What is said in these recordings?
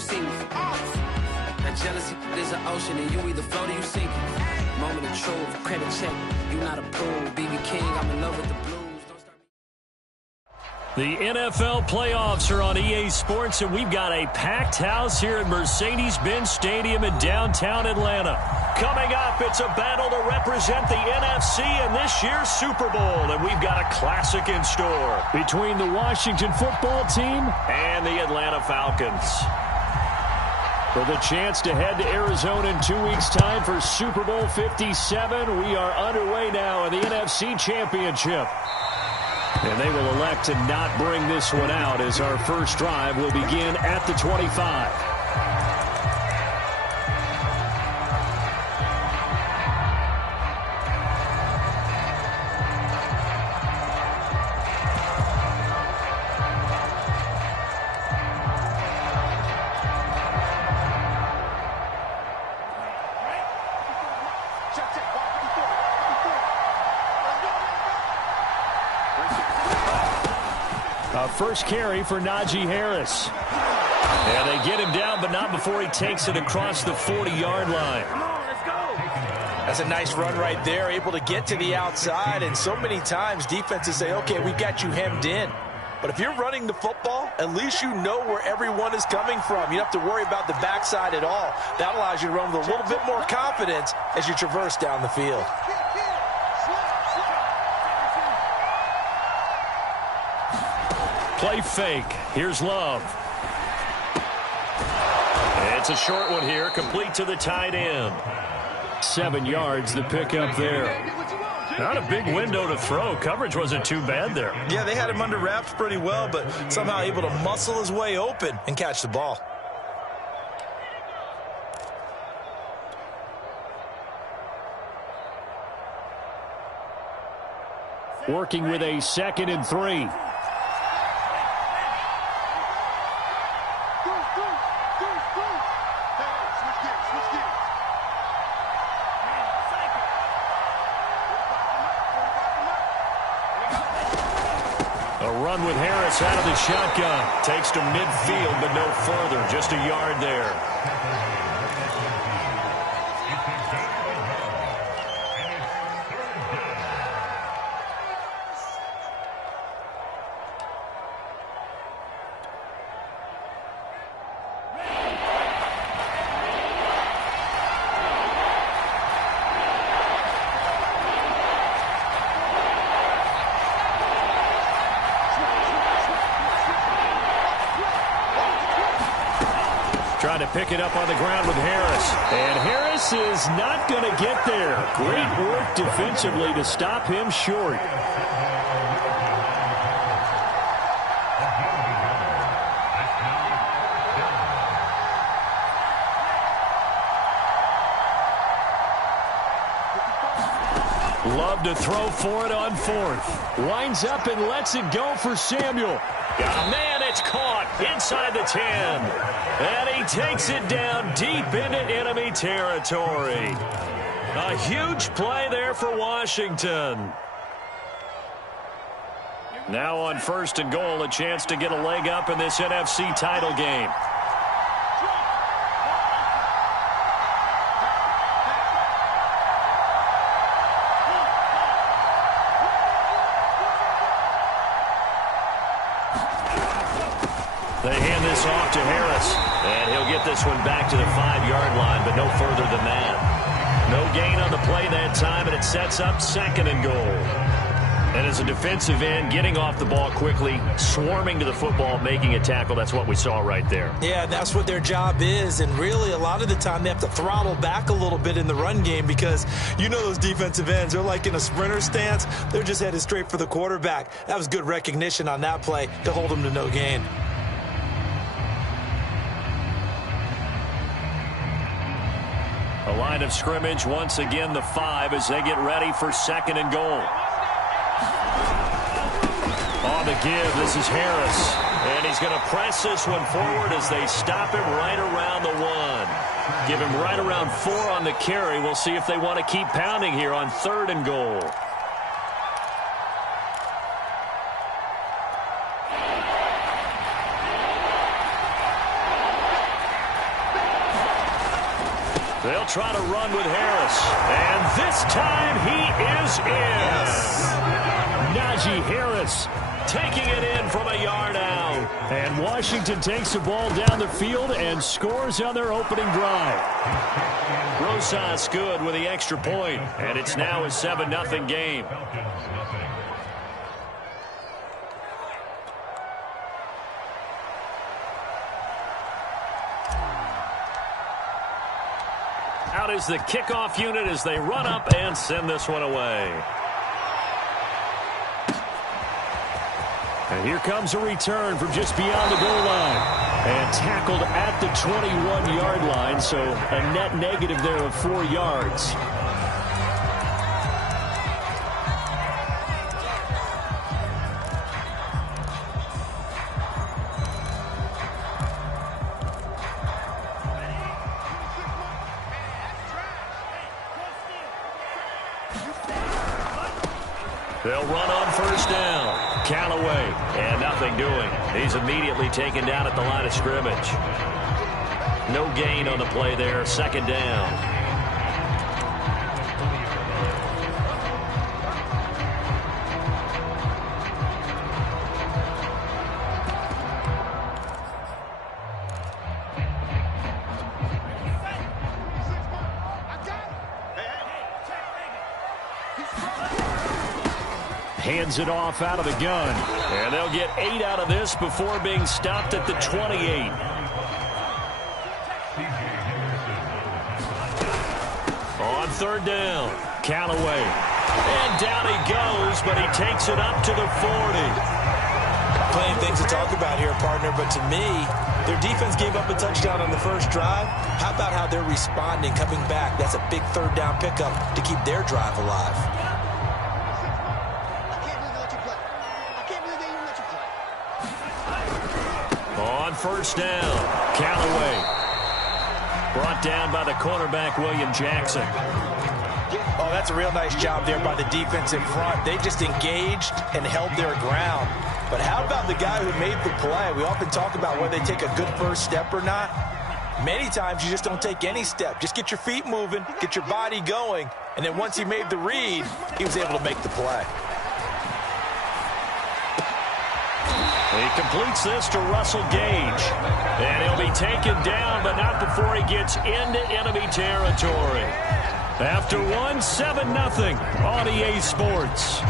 see me. That jealousy is an ocean, and you either float or you sink. Moment of truth, credit check, you not approved. BB King, I'm in love with the Blues. The NFL playoffs are on EA Sports, and we've got a packed house here at Mercedes-Benz Stadium in downtown Atlanta. Coming up, it's a battle to represent the NFC in this year's Super Bowl, and we've got a classic in store between the Washington football team and the Atlanta Falcons. For the chance to head to Arizona in 2 weeks' time for Super Bowl 57, we are underway now in the NFC Championship. And they will elect to not bring this one out as our first drive will begin at the 25. First carry for Najee Harris. And they get him down, but not before he takes it across the 40-yard line. Come on, let's go. That's a nice run right there, able to get to the outside. And so many times defenses say, okay, we got you hemmed in. But if you're running the football, at least you know where everyone is coming from. You don't have to worry about the backside at all. That allows you to run with a little bit more confidence as you traverse down the field. Play fake. Here's Love. It's a short one here, complete to the tight end. 7 yards, the pickup there. Not a big window to throw. Coverage wasn't too bad there. Yeah, they had him under wraps pretty well, but somehow able to muscle his way open and catch the ball. Working with a 2nd and 3. Run with Harris out of the shotgun. Takes to midfield, but no further. Just a yard there. Trying to pick it up on the ground with Harris. And Harris is not going to get there. Great work defensively to stop him short. Love to throw for it on 4th. Winds up and lets it go for Samuel. Man, it's caught inside the 10. And he takes it down deep into enemy territory. A huge play there for Washington. Now on 1st and goal, a chance to get a leg up in this NFC title game. They hand this off to Harris, and he'll get this one back to the 5-yard line, but no further than that. No gain on the play that time, and it sets up 2nd and goal. And as a defensive end, getting off the ball quickly, swarming to the football, making a tackle, that's what we saw right there. Yeah, that's what their job is, and really a lot of the time they have to throttle back a little bit in the run game because you know those defensive ends, they're like in a sprinter stance. They're just headed straight for the quarterback. That was good recognition on that play to hold them to no gain. A line of scrimmage, once again the 5 as they get ready for 2nd and goal. On the give, this is Harris. And he's going to press this one forward as they stop him right around the 1. Give him right around 4 on the carry. We'll see if they want to keep pounding here on 3rd and goal. try to run with Harris. And this time he is in. Yes. Najee Harris taking it in from a yard out. And Washington takes the ball down the field and scores on their opening drive. Rosas good with the extra point, and it's now a 7-0 game. Out is the kickoff unit as they run up and send this one away. And here comes a return from just beyond the goal line. And tackled at the 21-yard line, so a net negative there of 4 yards. They'll run on first down. Callaway, and nothing doing. He's immediately taken down at the line of scrimmage. No gain on the play there. Second down. Hands it off out of the gun. And they'll get 8 out of this before being stopped at the 28. On third down, Callaway. And down he goes, but he takes it up to the 40. Plenty of things to talk about here, partner, but to me, their defense gave up a touchdown on the first drive. How about how they're responding, coming back? That's a big third down pickup to keep their drive alive. On first down, Callaway. Brought down by the cornerback, William Jackson. Oh, that's a real nice job there by the defense in front. They just engaged and held their ground. But how about the guy who made the play? We often talk about whether they take a good first step or not. Many times you just don't take any step. Just get your feet moving, get your body going, and then once he made the read, he was able to make the play. He completes this to Russell Gage. And he'll be taken down, but not before he gets into enemy territory. After 7-0 on EA Sports.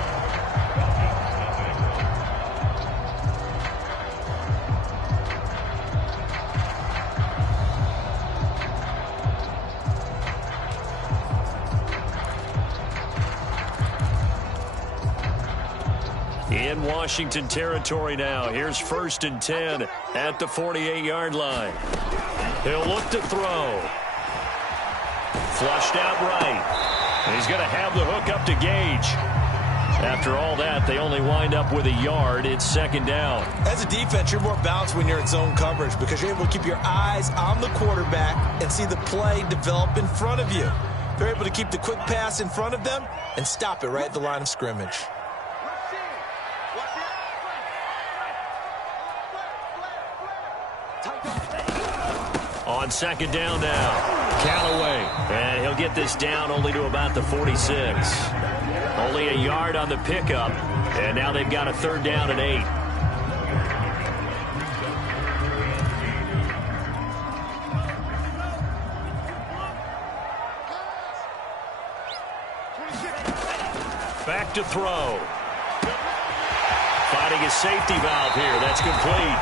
In Washington territory now. Here's 1st and 10 at the 48-yard line. He'll look to throw. Flushed out right. And he's going to have the hook up to Gage. After all that, they only wind up with a yard. It's second down. As a defense, you're more balanced when you're in zone coverage because you're able to keep your eyes on the quarterback and see the play develop in front of you. They're able to keep the quick pass in front of them and stop it right at the line of scrimmage. On second down now, Callaway. And he'll get this down only to about the 46. Only a yard on the pickup, and now they've got a third down and 8. Back to throw. Finding a safety valve here. That's complete.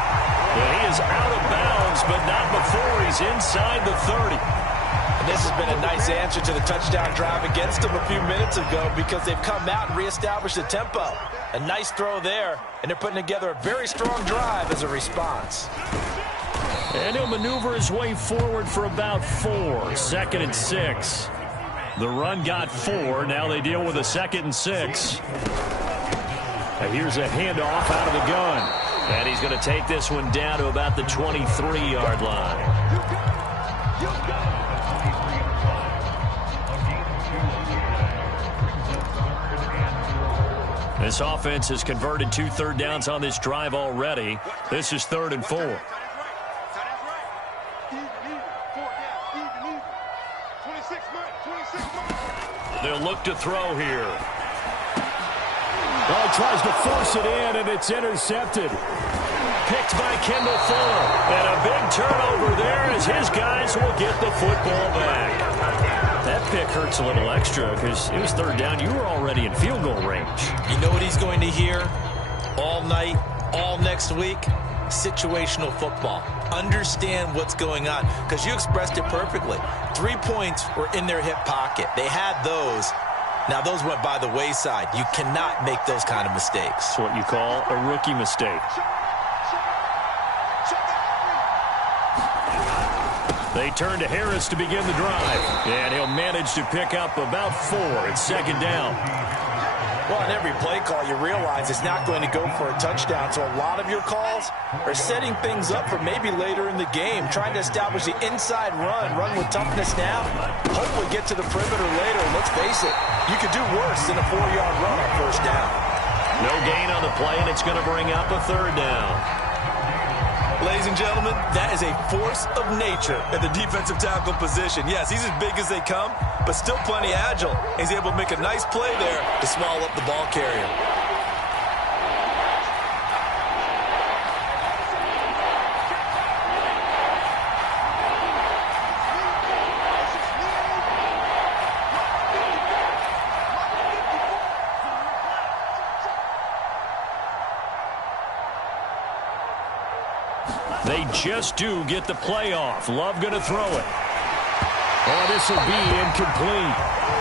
Well, he is out of bounds, but not before he's inside the 30. And this has been a nice answer to the touchdown drive against them a few minutes ago because they've come out and reestablished the tempo. A nice throw there, and they're putting together a very strong drive as a response. And he'll maneuver his way forward for about 4. 2nd and 6. The run got 4. Now they deal with a 2nd and 6. And here's a handoff out of the gun. And he's going to take this one down to about the 23-yard line. This offense has converted 2 third downs on this drive already. This is 3rd and 4. He'll look to throw here. Well, he tries to force it in, and it's intercepted. Picked by Kendall Fuller. And a big turnover there as his guys will get the football back. That pick hurts a little extra because it was third down. You were already in field goal range. You know what he's going to hear all night, all next week? Situational football. Understand what's going on, because you expressed it perfectly. 3 points were in their hip pocket. They had those. Now, those went by the wayside. You cannot make those kind of mistakes. It's what you call a rookie mistake. They turn to Harris to begin the drive. And he'll manage to pick up about 4. It's second down. Well, on every play call, you realize it's not going to go for a touchdown. So a lot of your calls are setting things up for maybe later in the game, trying to establish the inside run with toughness now. Hopefully get to the perimeter later. Let's face it, you could do worse than a 4-yard run on first down. No gain on the play, and it's going to bring up a third down. Ladies and gentlemen, that is a force of nature at the defensive tackle position. Yes, he's as big as they come, but still plenty agile. He's able to make a nice play there to swallow up the ball carrier. They just do get the play off. Love going to throw it. Oh, this will be incomplete.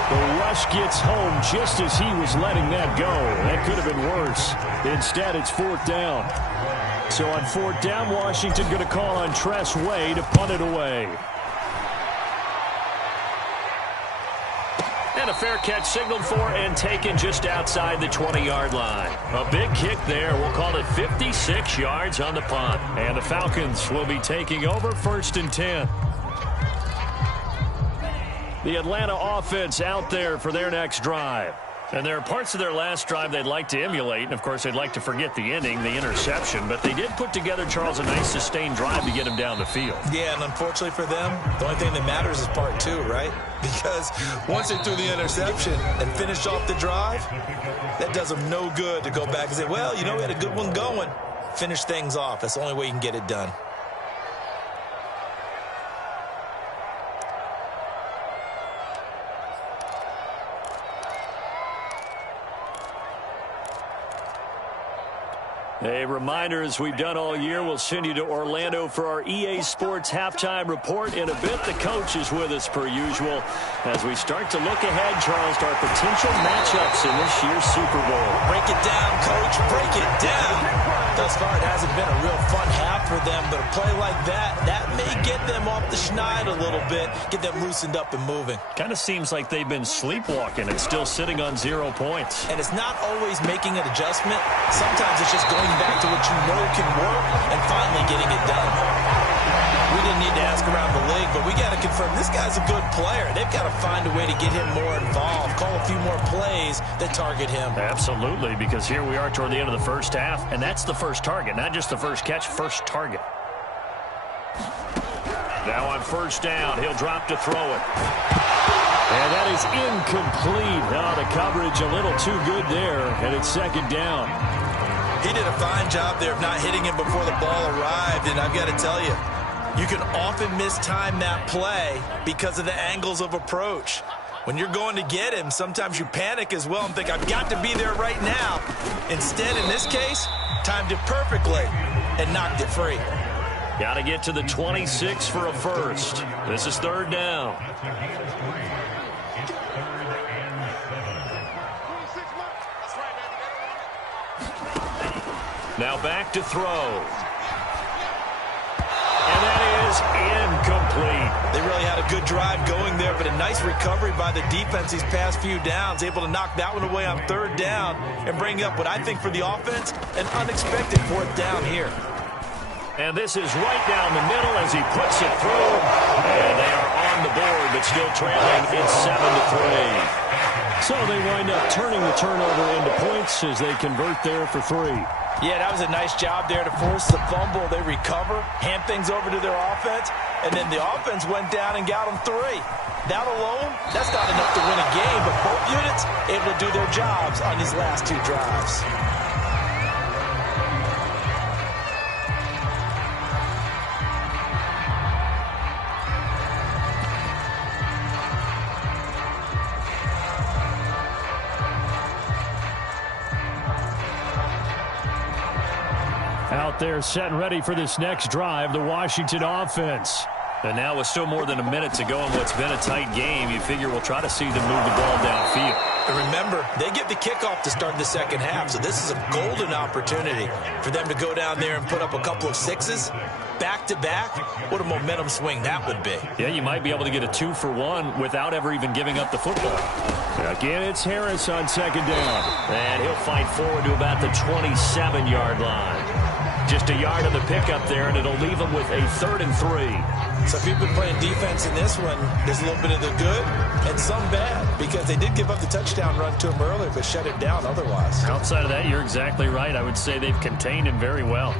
The rush gets home just as he was letting that go. That could have been worse. Instead, it's fourth down. So on fourth down, Washington going to call on Tress Way to punt it away. And a fair catch signaled for and taken just outside the 20-yard line. A big kick there. We'll call it 56 yards on the punt. And the Falcons will be taking over first and 10. The Atlanta offense out there for their next drive. And there are parts of their last drive they'd like to emulate. And, of course, they'd like to forget the ending, the interception. But they did put together, Charles, a nice sustained drive to get him down the field. Yeah, and unfortunately for them, the only thing that matters is part 2, right? Because once they threw the interception and finished off the drive, that does them no good to go back and say, well, you know, we had a good one going. Finish things off. That's the only way you can get it done. A reminder, as we've done all year, we'll send you to Orlando for our EA Sports halftime report. In a bit, the coach is with us per usual as we start to look ahead, Charles, to our potential matchups in this year's Super Bowl. Break it down, Coach. Break it down. Thus far, it hasn't been a real fun half for them, but a play like that may get them off the schneid a little bit, get them loosened up and moving. Kind of seems like they've been sleepwalking and still sitting on 0 points. And it's not always making an adjustment. Sometimes it's just going back to what you know can work and finally getting it done. We didn't need to ask around the league, but we got to confirm this guy's a good player. They've got to find a way to get him more involved, call a few more plays that target him. Absolutely, because here we are toward the end of the first half, and that's the first target, not just the first catch, first target. Now on first down, he'll drop to throw it. And that is incomplete. Now the coverage a little too good there, and it's second down. He did a fine job there of not hitting him before the ball arrived, and I've got to tell you, you can often mistime that play because of the angles of approach. When you're going to get him, sometimes you panic as well and think, I've got to be there right now. Instead, in this case, timed it perfectly and knocked it free. Got to get to the 26 for a first. This is third down. Now back to throw. And that is incomplete. They really had a good drive going there, but a nice recovery by the defense these past few downs, able to knock that one away on third down and bring up what I think for the offense, an unexpected fourth down here. And this is right down the middle as he puts it through. And they are on the board, but still trailing. It's 7-3. So they wind up turning the turnover into points as they convert there for 3. Yeah, that was a nice job there to force the fumble. They recover, hand things over to their offense, and then the offense went down and got them 3. That alone, that's not enough to win a game, but both units able to do their jobs on these last 2 drives. Out there set and ready for this next drive, the Washington offense. And now with still more than a minute to go in what's been a tight game, you figure we'll try to see them move the ball downfield. And remember, they get the kickoff to start the second half, so this is a golden opportunity for them to go down there and put up a couple of 6s back-to-back. What a momentum swing that would be. Yeah, you might be able to get a 2-for-1 without ever even giving up the football. Again, it's Harris on second down. And he'll fight forward to about the 27-yard line. Just a yard on the pickup there, and it'll leave them with a 3rd and 3. So if you've been playing defense in this one, there's a little bit of the good and some bad, because they did give up the touchdown run to him earlier, but shut it down otherwise. Outside of that, you're exactly right. I would say they've contained him very well.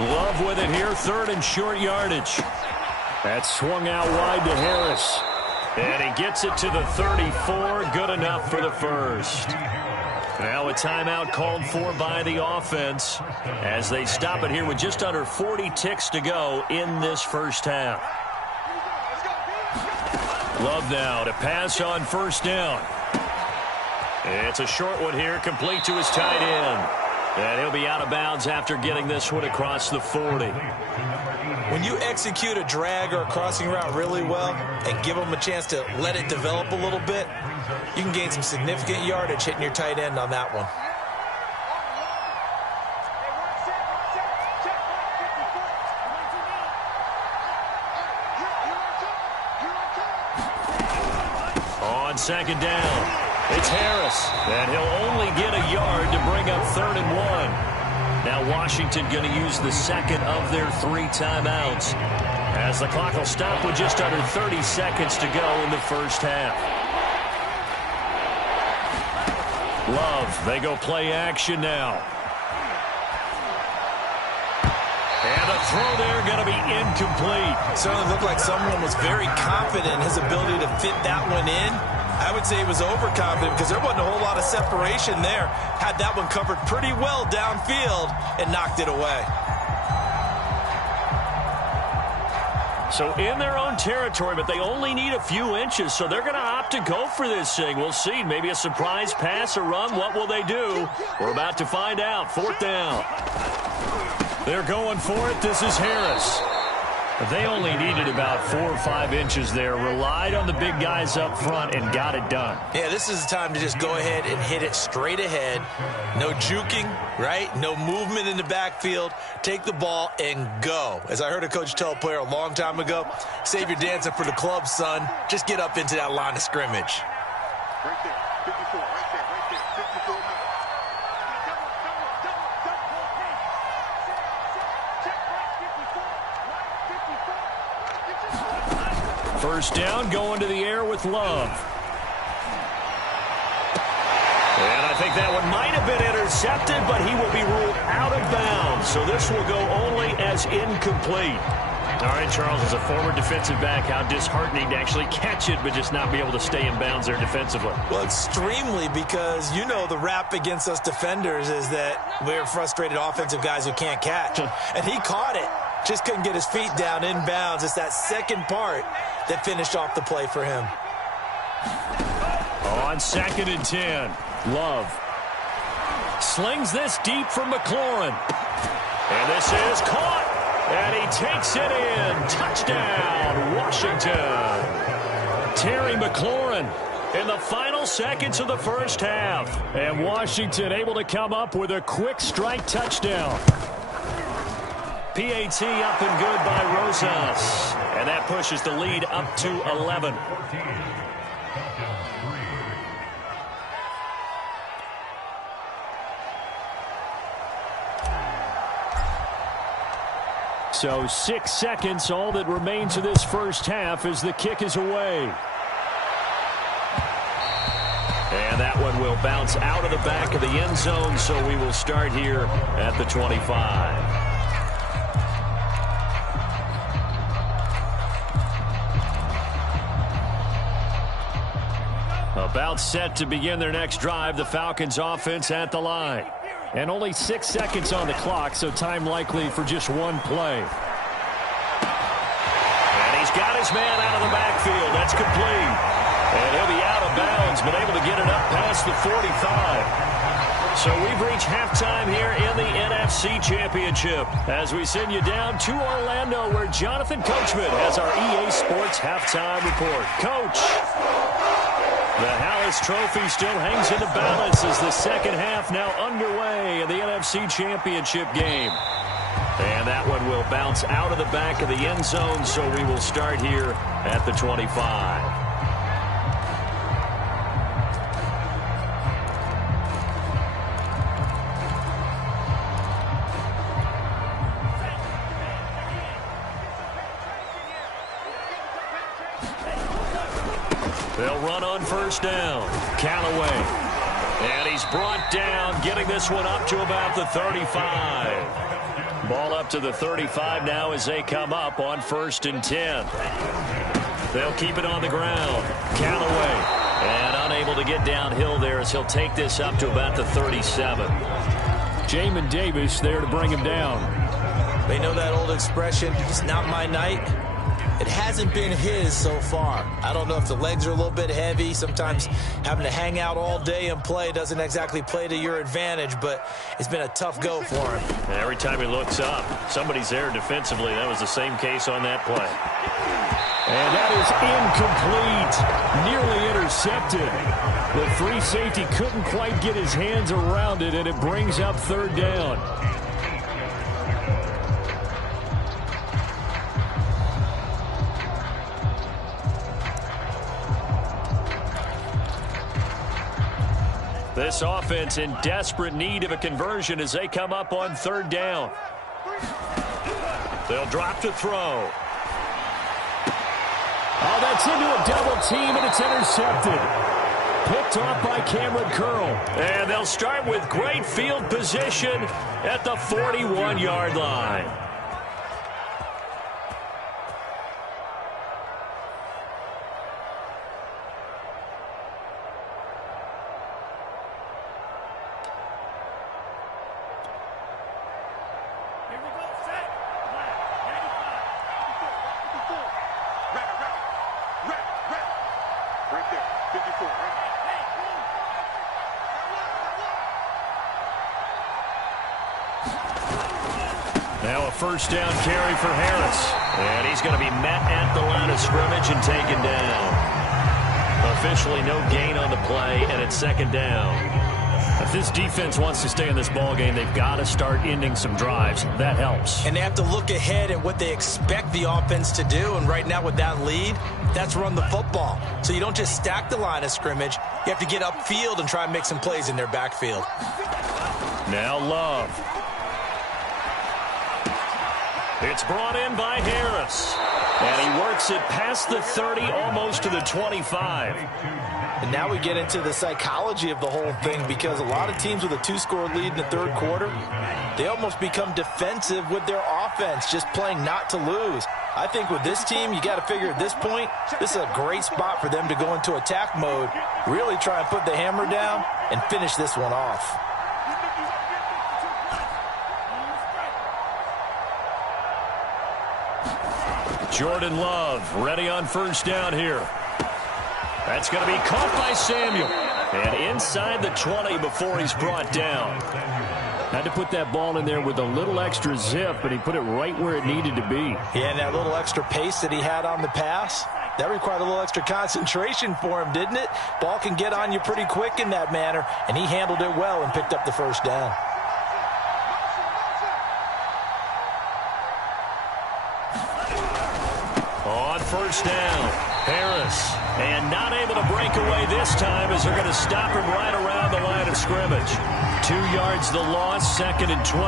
Love with it here, 3rd and short yardage. That swung out wide to Harris. And he gets it to the 34, good enough for the first. Now a timeout called for by the offense as they stop it here with just under 40 ticks to go in this first half. Love now to pass on first down. It's a short one here, complete to his tight end. And he'll be out of bounds after getting this one across the 40. When you execute a drag or a crossing route really well and give them a chance to let it develop a little bit, you can gain some significant yardage hitting your tight end on that one. On second down, it's Harris, and he'll only get a yard to bring up 3rd and 1. Now Washington going to use the second of their 3 timeouts as the clock will stop with just under 30 seconds to go in the first half. Love, they go play action now. And the throw there going to be incomplete. Certainly looked like someone was very confident in his ability to fit that one in. I would say he was overconfident because there wasn't a whole lot of separation there. Had that one covered pretty well downfield and knocked it away. So in their own territory, but they only need a few inches, so they're going to opt to go for this thing. We'll see. Maybe a surprise pass or run. What will they do? We're about to find out. 4th down. They're going for it. This is Harris. But they only needed about 4 or 5 inches there. Relied on the big guys up front and got it done. Yeah, this is the time to just go ahead and hit it straight ahead. No juking, right? No movement in the backfield. Take the ball and go. As I heard a coach tell a player a long time ago, save your dancing for the club, son. Just get up into that line of scrimmage. Right there, 54, right there, 54. First down, going to the air with Love. And I think that one might have been intercepted, but he will be ruled out of bounds. So this will go only as incomplete. All right, Charles, as a former defensive back, how disheartening to actually catch it, but just not be able to stay in bounds there defensively. Well, extremely, because you know the rap against us defenders is that we're frustrated offensive guys who can't catch. And he caught it. Just couldn't get his feet down in bounds. It's that second part that finished off the play for him. On 2nd and 10, Love slings this deep from McLaurin. And this is caught. And he takes it in. Touchdown, Washington. Terry McLaurin in the final seconds of the first half. And Washington able to come up with a quick strike touchdown. PAT up and good by Rosas. And that pushes the lead up to 11. So 6 seconds, all that remains of this first half as the kick is away. And that one will bounce out of the back of the end zone, so we will start here at the 25. About set to begin their next drive, the Falcons offense at the line. And only 6 seconds on the clock, so time likely for just one play. And he's got his man out of the backfield. That's complete. And he'll be out of bounds, but able to get it up past the 45. So we've reached halftime here in the NFC Championship as we send you down to Orlando where Jonathan Coachman has our EA Sports halftime report. Coach. The Hallis Trophy still hangs in the balance as the second half now underway in the NFC Championship game. And that one will bounce out of the back of the end zone, so we will start here at the 25. They'll run on first down. Callaway. And he's brought down, getting this one up to about the 35. Ball up to the 35 now as they come up on 1st and 10. They'll keep it on the ground. Callaway. And unable to get downhill there as he'll take this up to about the 37. Jamin Davis there to bring him down. They know that old expression, it's not my night. It hasn't been his so far. I don't know if the legs are a little bit heavy. Sometimes having to hang out all day and play doesn't exactly play to your advantage, but it's been a tough go for him. And every time he looks up, somebody's there defensively. That was the same case on that play. And that is incomplete. Nearly intercepted. The free safety couldn't quite get his hands around it, and it brings up 3rd down. This offense in desperate need of a conversion as they come up on 3rd down. They'll drop to throw. Oh, that's into a double team, and it's intercepted. Picked off by Cameron Curl. And they'll start with great field position at the 41-yard line. Now a 1st down carry for Harris. And he's going to be met at the line of scrimmage and taken down. Officially no gain on the play, and it's 2nd down. If this defense wants to stay in this ball game, they've got to start ending some drives. That helps. And they have to look ahead at what they expect the offense to do. And right now with that lead, that's run the football. So you don't just stack the line of scrimmage. You have to get upfield and try and make some plays in their backfield. Now Love. It's brought in by Harris. And he works it past the 30, almost to the 25. And now we get into the psychology of the whole thing, because a lot of teams with a 2-score lead in the 3rd quarter, they almost become defensive with their offense, just playing not to lose. I think with this team, you got to figure at this point, this is a great spot for them to go into attack mode, really try and put the hammer down and finish this one off. Jordan Love ready on 1st down here. That's going to be caught by Samuel. And inside the 20 before he's brought down. Had to put that ball in there with a little extra zip, but he put it right where it needed to be. Yeah, and that little extra pace that he had on the pass, that required a little extra concentration for him, didn't it? Ball can get on you pretty quick in that manner, and he handled it well and picked up the 1st down. On 1st down, Harris. And not able to break away this time as they're going to stop him right around the line of scrimmage. 2 yards the loss, 2nd and 12.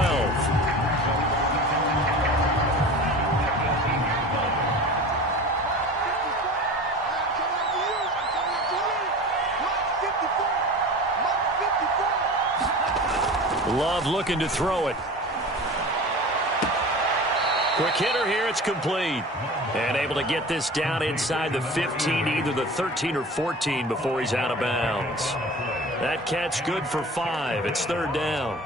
Love looking to throw it. Quick hitter here. It's complete. And able to get this down inside the 15, either the 13 or 14 before he's out of bounds. That catch good for 5. It's third down.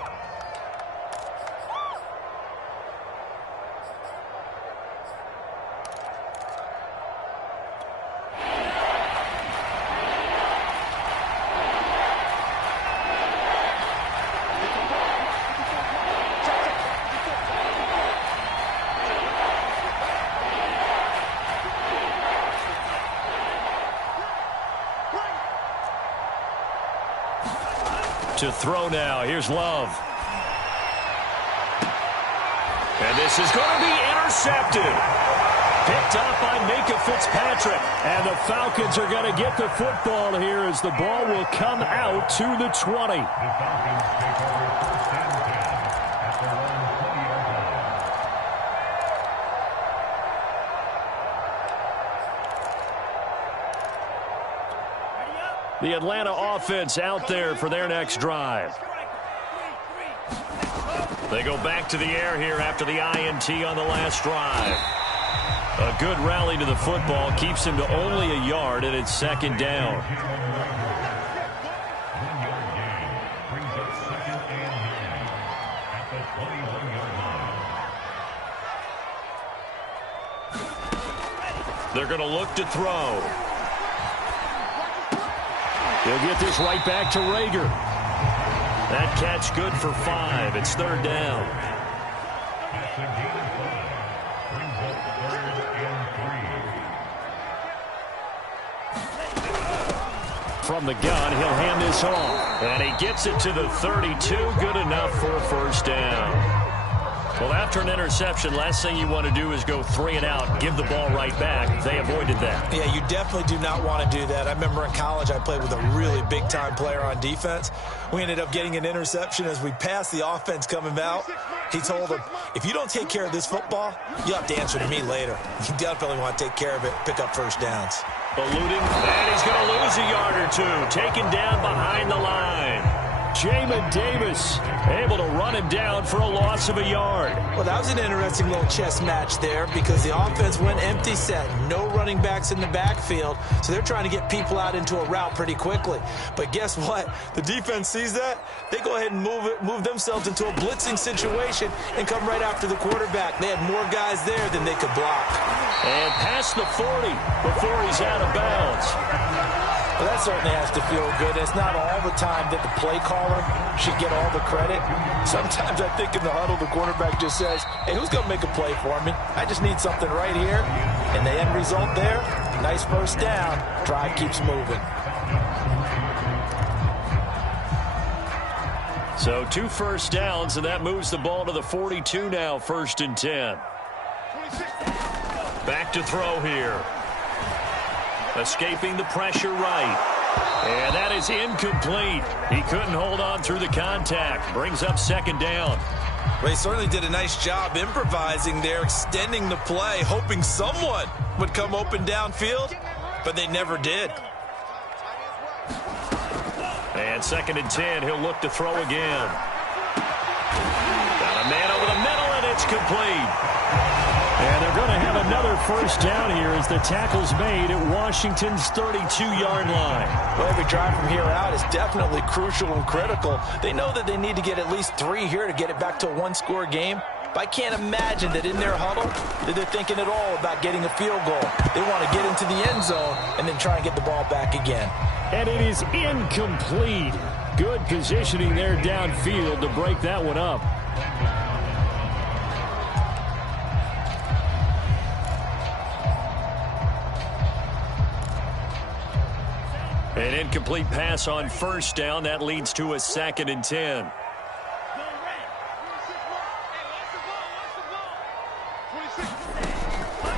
To throw now. Here's Love. And this is going to be intercepted. Picked up by Minka Fitzpatrick. And the Falcons are going to get the football here as the ball will come out to the 20. The Atlanta offense out there for their next drive. They go back to the air here after the INT on the last drive. A good rally to the football keeps him to only a yard, and it's second down. They're going to look to throw. He'll get this right back to Rager. That catch good for 5. It's third down. From the gun, he'll hand this off. And he gets it to the 32. Good enough for a first down. Well, after an interception, last thing you want to do is go 3 and out, give the ball right back. They avoided that. Yeah, you definitely do not want to do that. I remember in college I played with a really big-time player on defense. We ended up getting an interception as we passed the offense coming out. He told him, if you don't take care of this football, you'll have to answer to me later. You definitely want to take care of it, pick up first downs. Eluding, and he's going to lose a yard or two. Taken down behind the line. Jamin Davis able to run him down for a loss of a yard. Well, that was an interesting little chess match there because the offense went empty set. No running backs in the backfield, so they're trying to get people out into a route pretty quickly. But guess what? The defense sees that. They go ahead and move themselves into a blitzing situation and come right after the quarterback. They had more guys there than they could block. And past the 40 before he's out of bounds. Well, that certainly has to feel good. It's not all the time that the play caller should get all the credit. Sometimes I think in the huddle, the quarterback just says, hey, who's going to make a play for me? I just need something right here. And the end result there, nice first down. Drive keeps moving. So 2 first downs, and that moves the ball to the 42 now, 1st and 10. Back to throw here. Escaping the pressure right. And that is incomplete. He couldn't hold on through the contact. Brings up 2nd down. Well, he certainly did a nice job improvising there, extending the play, hoping someone would come open downfield, but they never did. And 2nd and 10, he'll look to throw again. Got a man over the middle, and it's complete. And they're going to have another first down here as the tackle's made at Washington's 32-yard line. Well, every drive from here out is definitely crucial and critical. They know that they need to get at least 3 here to get it back to a 1-score game. But I can't imagine that in their huddle that they're thinking at all about getting a field goal. They want to get into the end zone and then try and get the ball back again. And it is incomplete. Good positioning there downfield to break that one up. An incomplete pass on first down. That leads to a 2nd and 10.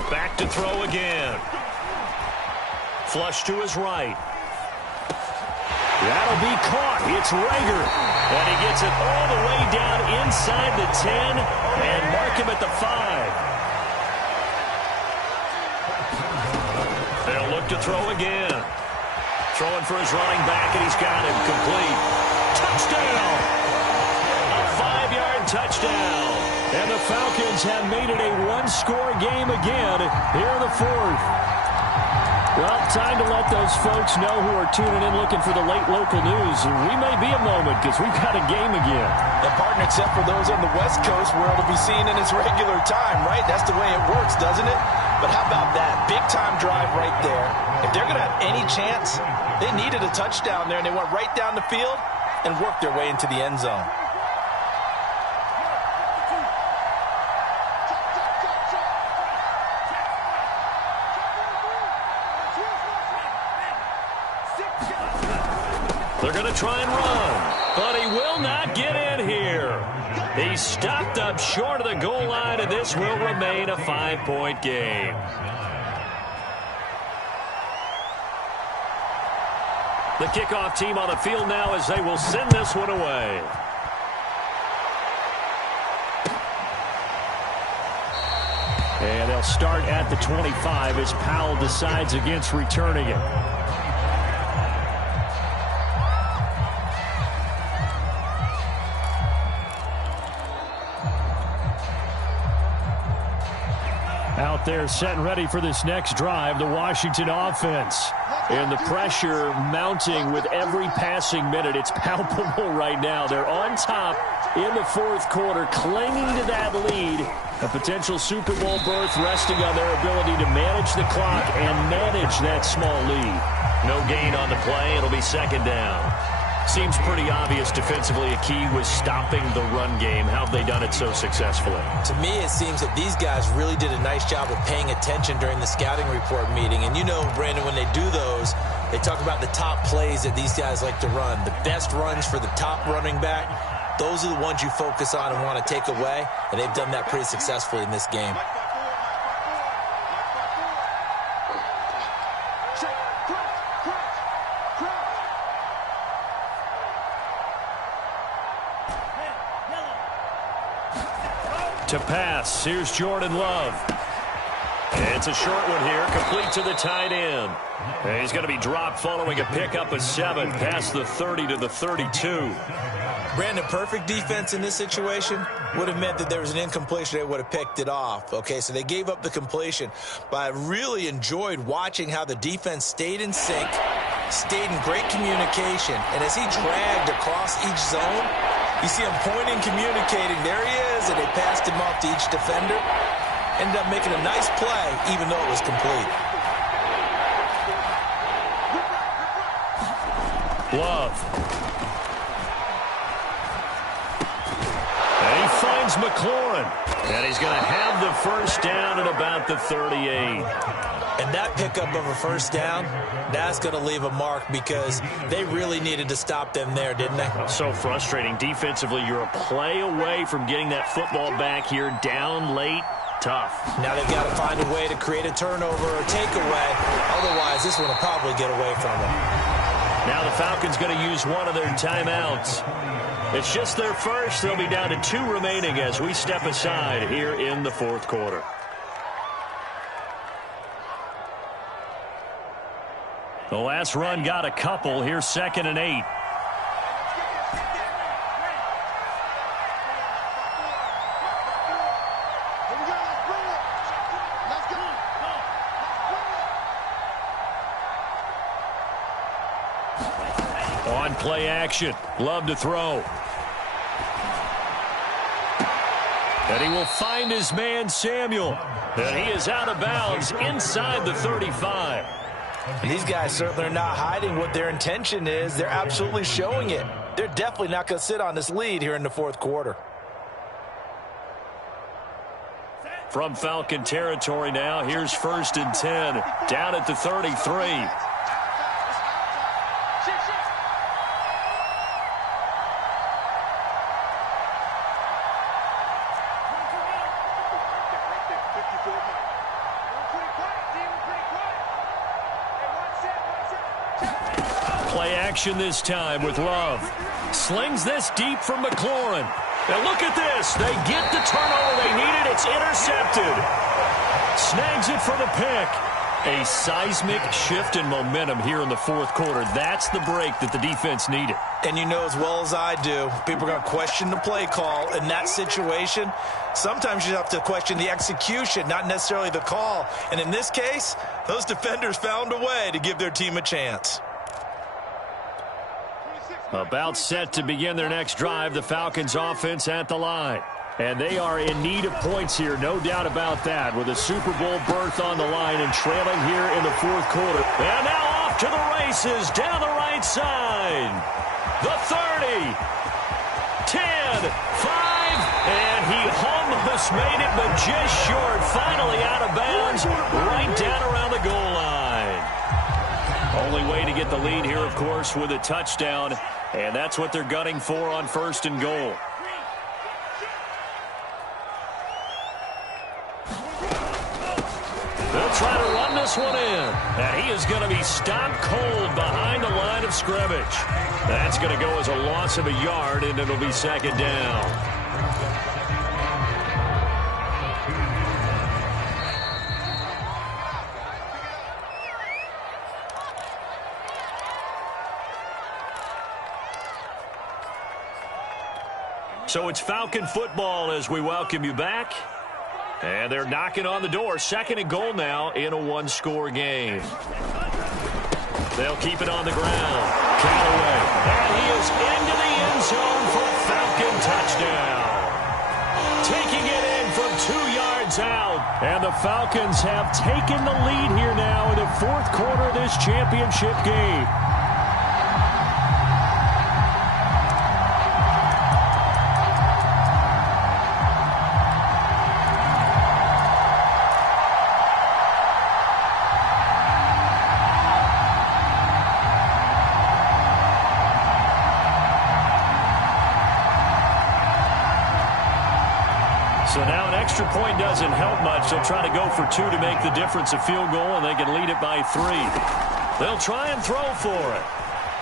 Back to throw again. Flush to his right. That'll be caught. It's Rager. And he gets it all the way down inside the 10 and mark him at the 5. They'll look to throw again. Throwing for his running back, and he's got him complete. Touchdown! 5-yard touchdown. And the Falcons have made it a one-score game again here in the fourth. Well, time to let those folks know who are tuning in looking for the late local news. We may be a moment because we've got a game again. And partner, except for those on the West Coast where it'll be seen in its regular time, right? That's the way it works, doesn't it? But how about that? Big-time drive right there. If they're going to have any chance, they needed a touchdown there, and they went right down the field and worked their way into the end zone. They're going to try and run, but he will not get in here. He's stopped up short of the goal line, and this will remain a 5-point game. The kickoff team on the field now as they will send this one away. And they'll start at the 25 as Powell decides against returning it. Out there set and ready for this next drive, the Washington offense. And the pressure mounting with every passing minute. It's palpable right now. They're on top in the fourth quarter, clinging to that lead. A potential Super Bowl berth resting on their ability to manage the clock and manage that small lead. No gain on the play. It'll be second down. Seems pretty obvious defensively a key was stopping the run game. How have they done it so successfully? To me, it seems that these guys really did a nice job of paying attention during the scouting report meeting. And you know, Brandon, when they do those, they talk about the top plays that these guys like to run. The best runs for the top running back, those are the ones you focus on and want to take away. And they've done that pretty successfully in this game. To pass, here's Jordan Love. It's a short one here, complete to the tight end. And he's going to be dropped following a pickup of 7 past the 30 to the 32. Brandon, perfect defense in this situation would have meant that there was an incompletion. They would have picked it off. Okay, so they gave up the completion. But I really enjoyed watching how the defense stayed in sync, stayed in great communication. And as he dragged across each zone, you see him pointing, communicating. There he is, and they passed him off to each defender. Ended up making a nice play, even though it was complete. Love. And he finds McLaurin. And he's going to have the first down at about the 38. And that pickup of a first down, that's going to leave a mark because they really needed to stop them there, didn't they? So frustrating. Defensively, you're a play away from getting that football back here down late. Tough. Now they've got to find a way to create a turnover or takeaway. Otherwise, this one will probably get away from them. Now the Falcons going to use one of their timeouts. It's just their first. They'll be down to 2 remaining as we step aside here in the fourth quarter. The last run got a couple. Here's 2nd and 8. On play action. Love to throw. And he will find his man Samuel. And he is out of bounds inside the 35. These guys certainly are not hiding what their intention is. They're absolutely showing it. They're definitely not going to sit on this lead here in the fourth quarter. From Falcon territory now, here's 1st and 10. Down at the 33. This time with Love. Slings this deep from McLaurin. Now look at this. They get the turnover they needed. It's intercepted. Snags it for the pick. A seismic shift in momentum here in the fourth quarter. That's the break that the defense needed. And you know as well as I do, people are going to question the play call in that situation. Sometimes you have to question the execution, not necessarily the call. And in this case, those defenders found a way to give their team a chance. About set to begin their next drive, the Falcons offense at the line. And they are in need of points here, no doubt about that, with a Super Bowl berth on the line and trailing here in the fourth quarter. And now off to the races down the right side. The 30, 10, 5, and he almost made it, but just short. Finally out of bounds, right down around the goal line. Only way to get the lead here, of course, with a touchdown, and that's what they're gunning for on 1st and goal. They'll try to run this one in. And he is going to be stopped cold behind the line of scrimmage. That's going to go as a loss of a yard, and it'll be 2nd down. So it's Falcon football as we welcome you back. And they're knocking on the door. 2nd and goal now in a one-score game. They'll keep it on the ground. Callaway. And he is into the end zone for a Falcon touchdown. Taking it in from 2 yards out. And the Falcons have taken the lead here now in the fourth quarter of this championship game. So now an extra point doesn't help much. They'll try to go for 2 to make the difference a field goal, and they can lead it by 3. They'll try and throw for it.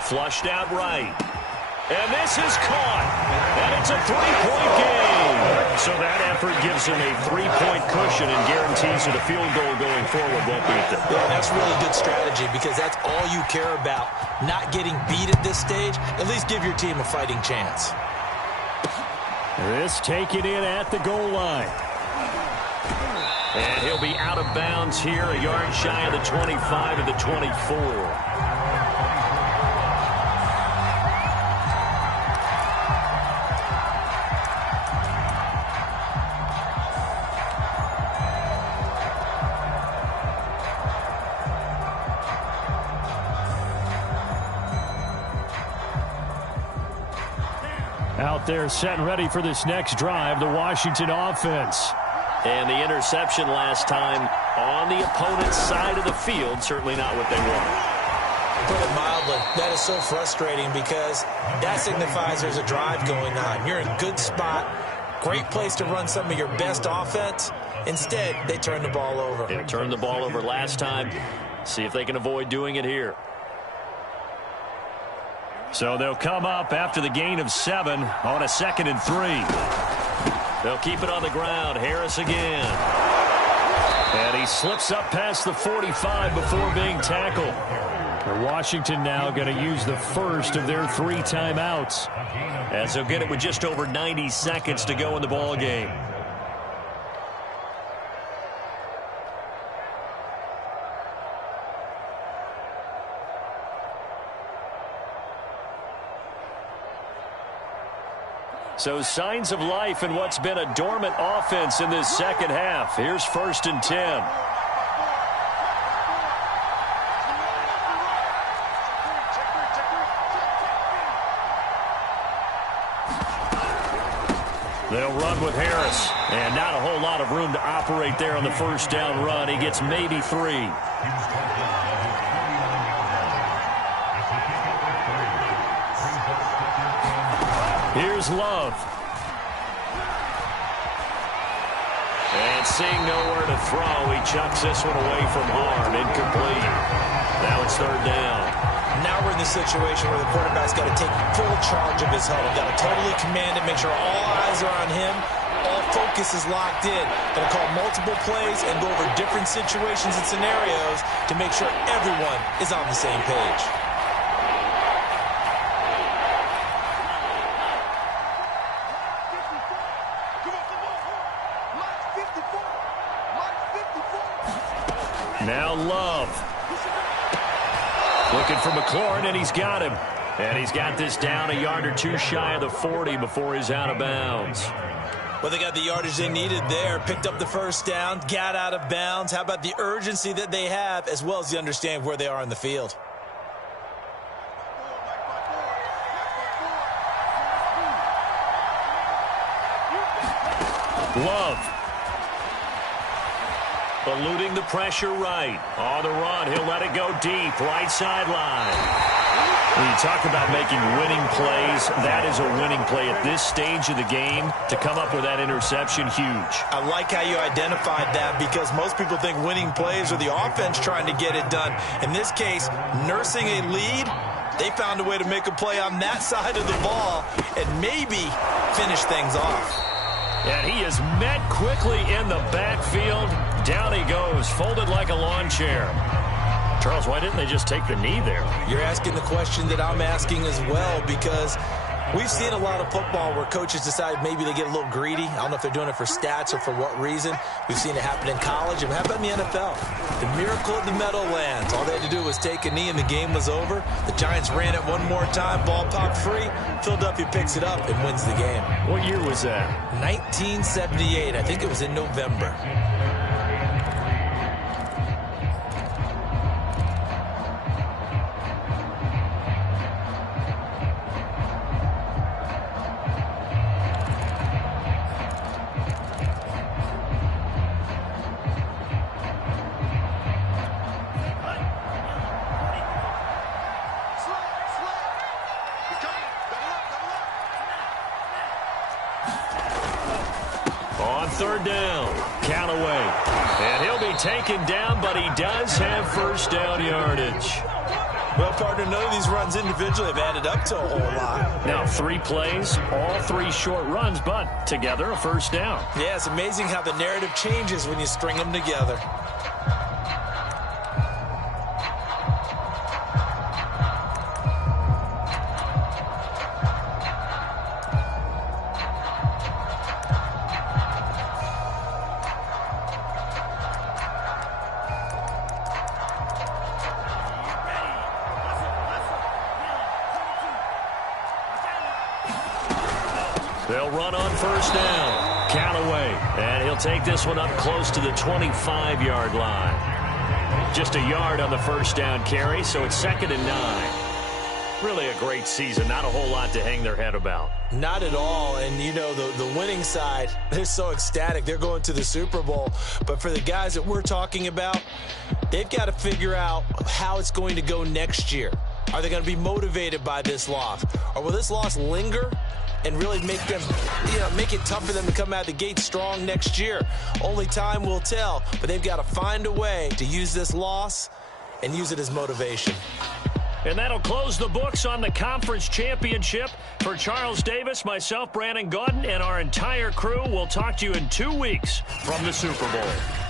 Flushed out right. And this is caught. And it's a 3-point game. So that effort gives them a 3-point cushion and guarantees that a field goal going forward won't beat them. Yeah, that's really good strategy because that's all you care about. Not getting beat at this stage. At least give your team a fighting chance. This taken in at the goal line. And he'll be out of bounds here, a yard shy of the 25 of the 24. Out there set and ready for this next drive, the Washington offense. And the interception last time on the opponent's side of the field, certainly not what they wanted. Put it mildly, that is so frustrating because that signifies there's a drive going on. You're in a good spot, great place to run some of your best offense. Instead, they turn the ball over. They turned the ball over last time. See if they can avoid doing it here. So they'll come up after the gain of 7 on a 2nd and 3. They'll keep it on the ground. Harris again. And he slips up past the 45 before being tackled. Washington now going to use the first of their 3 timeouts, as they'll get it with just over 90 seconds to go in the ball game. So signs of life in what's been a dormant offense in this second half. Here's 1st and 10. They'll run with Harris. And not a whole lot of room to operate there on the first down run. He gets maybe 3. Here's Love. And seeing nowhere to throw, he chucks this one away from harm. Incomplete. Now it's 3rd down. Now we're in the situation where the quarterback's got to take full charge of his huddle. Got to totally command it, make sure all eyes are on him, all focus is locked in. Going to call multiple plays and go over different situations and scenarios to make sure everyone is on the same page. Now Love. Looking for McLaurin, and he's got him. And he's got this down a yard or two shy of the 40 before he's out of bounds. Well, they got the yardage they needed there. Picked up the first down, got out of bounds. How about the urgency that they have, as well as the understanding where they are in the field? Love. Eluding the pressure right. On the run, he'll let it go deep. Right sideline. When you talk about making winning plays, that is a winning play at this stage of the game. To come up with that interception, huge. I like how you identified that, because most people think winning plays are the offense trying to get it done. In this case, nursing a lead, they found a way to make a play on that side of the ball and maybe finish things off. And he is met quickly in the backfield. Down he goes, folded like a lawn chair. Charles, why didn't they just take the knee there? You're asking the question that I'm asking as well, because we've seen a lot of football where coaches decide maybe they get a little greedy. I don't know if they're doing it for stats or for what reason. We've seen it happen in college. And how about in the NFL? The miracle of the Meadowlands. All they had to do was take a knee and the game was over. The Giants ran it one more time. Ball popped free. Philadelphia picks it up and wins the game. What year was that? 1978. I think it was in November. Third down, count away. And he'll be taken down, but he does have first down yardage. Well, partner, none of these runs individually have added up to a whole lot. Now, 3 plays, all 3 short runs, but together a first down. Yeah, it's amazing how the narrative changes when you string them together. They'll run on first down. Count away. And he'll take this one up close to the 25-yard line. Just a yard on the first down carry, so it's 2nd and 9. Really a great season. Not a whole lot to hang their head about. Not at all. And, you know, the winning side, they're so ecstatic. They're going to the Super Bowl. But for the guys that we're talking about, they've got to figure out how it's going to go next year. Are they going to be motivated by this loss? Or will this loss linger and really make them, make it tough for them to come out of the gate strong next year? Only time will tell, but they've got to find a way to use this loss and use it as motivation. And that'll close the books on the conference championship. For Charles Davis, myself, Brandon Gaudin, and our entire crew, we'll talk to you in 2 weeks from the Super Bowl.